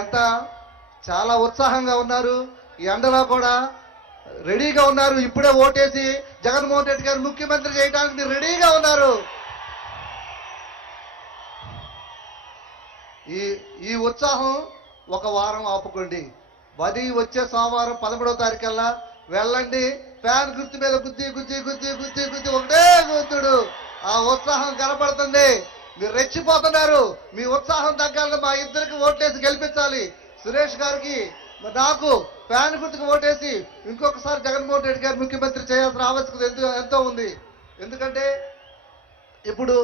అంతా చాలా ఉత్సాహంగా ఉన్నారు. ఈ ఎండలో కూడా రెడీగా ఉన్నారు. ఇప్పుడే ఓటేసి జగన్మోహన్ రెడ్డి గారు ముఖ్యమంత్రి చేయడానికి మీరు రెడీగా ఉన్నారు. ఈ ఉత్సాహం ఒక వారం ఆపుకోండి. వచ్చే సోమవారం 13వ తారీఖుల్లా వెళ్ళండి. ఫ్యాన్ గుర్తు మీద గుద్ది గుద్ది గుద్ది గుద్ది గుద్ది ఒకటే గుద్దుడు. ఆ ఉత్సాహం కనపడుతుంది. మీరు రెచ్చిపోతున్నారు. మీ ఉత్సాహం తగ్గాలని మా ఇద్దరికి ఓట్లేసి గెలిపించాలి. సురేష్ గారికి నాకు ఫ్యాన్ గుర్తుకు ఓటేసి ఇంకొకసారి జగన్మోహన్ రెడ్డి గారు ముఖ్యమంత్రి చేయాల్సిన ఆవశ్యకత ఎంతో ఉంది. ఎందుకంటే ఇప్పుడు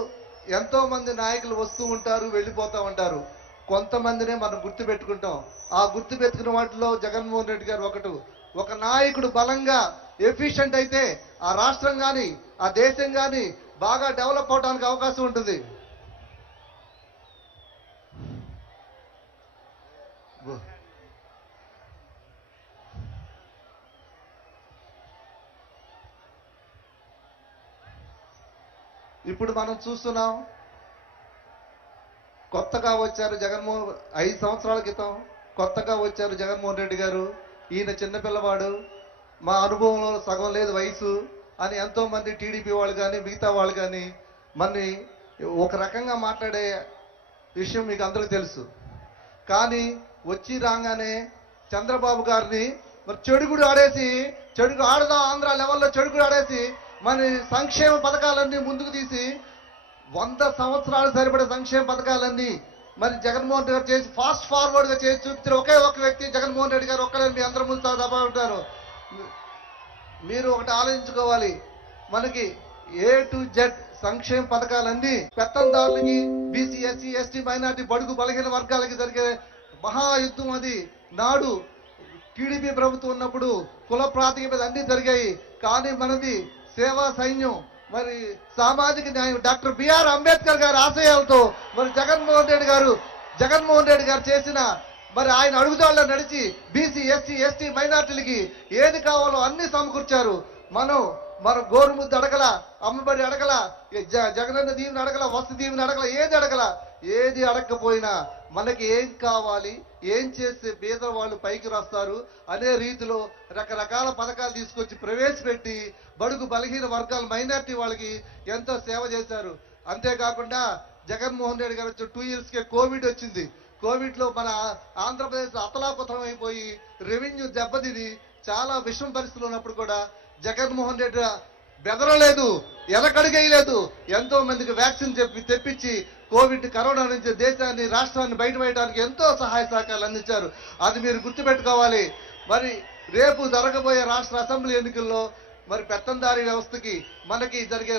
ఎంతో మంది నాయకులు వస్తూ ఉంటారు, వెళ్ళిపోతూ ఉంటారు. కొంతమందినే మనం గుర్తు పెట్టుకుంటాం. ఆ గుర్తు పెట్టుకున్న వాటిలో జగన్మోహన్ రెడ్డి గారు ఒక నాయకుడు బలంగా ఎఫిషియెంట్ అయితే ఆ రాష్ట్రం కానీ ఆ దేశం కానీ బాగా డెవలప్ అవడానికి అవకాశం ఉంటుంది. ఇప్పుడు మనం చూస్తున్నాం, కొత్తగా వచ్చారు 5 సంవత్సరాల క్రితం కొత్తగా వచ్చారు జగన్మోహన్ రెడ్డి గారు. ఈయన చిన్నపిల్లవాడు, మా అనుభవంలో సగం లేదు వయసు అని ఎంతో మంది టీడీపీ వాళ్ళు కానీ మిగతా వాళ్ళు కానీ మన్ని ఒక రకంగా మాట్లాడే విషయం మీకు అందరికీ తెలుసు. కానీ వచ్చి రాగానే చంద్రబాబు గారిని మరి చెడుగుడు ఆడదాం ఆంధ్ర లెవెల్లో చెడుగుడు ఆడేసి మన సంక్షేమ పథకాలన్నీ ముందుకు తీసి 100 సంవత్సరాలు సరిపడే సంక్షేమ పథకాలన్నీ మరి జగన్మోహన్ రెడ్డి గారు చేసి ఫాస్ట్ ఫార్వర్డ్ గా చేసి చూపించిన ఒకే ఒక వ్యక్తి జగన్మోహన్ రెడ్డి గారు. ఒక్కరే మీ అందరి ముందు సభ ఉంటారు. మీరు ఒకటి ఆలోచించుకోవాలి, మనకి A to Z సంక్షేమ పథకాలన్నీ పెత్తందారులకి, బీసీ ఎస్సీ ఎస్టీ మైనార్టీ బడుగు బలహీన వర్గాలకి జరిగే మహాయుద్ధం. అది నాడు టీడీపీ ప్రభుత్వం ఉన్నప్పుడు కుల ప్రాతిపదికన అన్ని జరిగాయి. కానీ మనది సేవా సైన్యం, మరి సామాజిక న్యాయం, డాక్టర్ బిఆర్ అంబేద్కర్ గారి ఆశయాలతో మరి జగన్మోహన్ రెడ్డి గారు చేసిన మరి ఆయన అడుగుదాళ్ళలో నడిచి బీసీ ఎస్సీ ఎస్టీ మైనార్టీలకి ఏది కావాలో అన్ని సమకూర్చారు. మన గోరుముద్దు అడగల, అమ్మబడి అడగల, జగనన్న దీవెన అడగల, వస్తు దీవెన అడగల, ఏది అడగకపోయినా మనకి ఏం కావాలి, ఏం చేస్తే పేదవాళ్ళు పైకి వస్తారు అనే రీతిలో రకరకాల పథకాలు తీసుకొచ్చి ప్రవేశపెట్టి బడుగు బలహీన వర్గాల మైనార్టీ వాళ్ళకి ఎంతో సేవ చేశారు. అంతేకాకుండా జగన్మోహన్ రెడ్డి గారు 2 yearsకే కోవిడ్ వచ్చింది. కోవిడ్ లో మన ఆంధ్రప్రదేశ్ అతలాకుతలం అయిపోయి రెవెన్యూ దెబ్బతిని చాలా విషమ పరిస్థితులు ఉన్నప్పుడు కూడా జగన్మోహన్ రెడ్డి బెదరలేదు, ఎనకడుగేయలేదు. ఎంతో మందికి వ్యాక్సిన్ తెప్పించి కోవిడ్ కరోనా నుంచి దేశాన్ని రాష్ట్రాన్ని బయటపడడానికి ఎంతో సహాయ సహకారాలు అందించారు. అది మీరు గుర్తుపెట్టుకోవాలి. మరి రేపు జరగబోయే రాష్ట్ర అసెంబ్లీ ఎన్నికల్లో మరి పెత్తందారీ వ్యవస్థకి మనకి జరిగే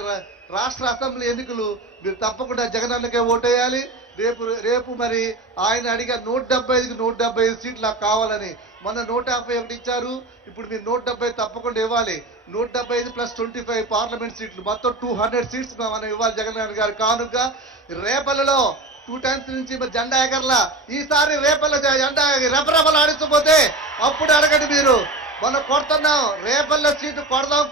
రాష్ట్ర అసెంబ్లీ ఎన్నికలు మీరు తప్పకుండా జగనన్నకే ఓటేయాలి. రేపు మరి ఆయన అడిగా 175కి 175 సీట్లు నాకు కావాలని. మొన్న 151 ఇచ్చారు. ఇప్పుడు మీరు 170 తప్పకుండా ఇవ్వాలి. 175 + 25 పార్లమెంట్ సీట్లు, మొత్తం 200 సీట్స్ మనం ఇవ్వాలి జగన్ గారు కానుక. రేపల్లలో 2 times నుంచి మరి జెండా ఎగరలా. ఈసారి రేపల్ల జెండా రెపరెపలు ఆడించబోతే అప్పుడు అడగండి. మీరు మనం కొడుతున్నాం, రేపల్ల సీటు కొడదాం.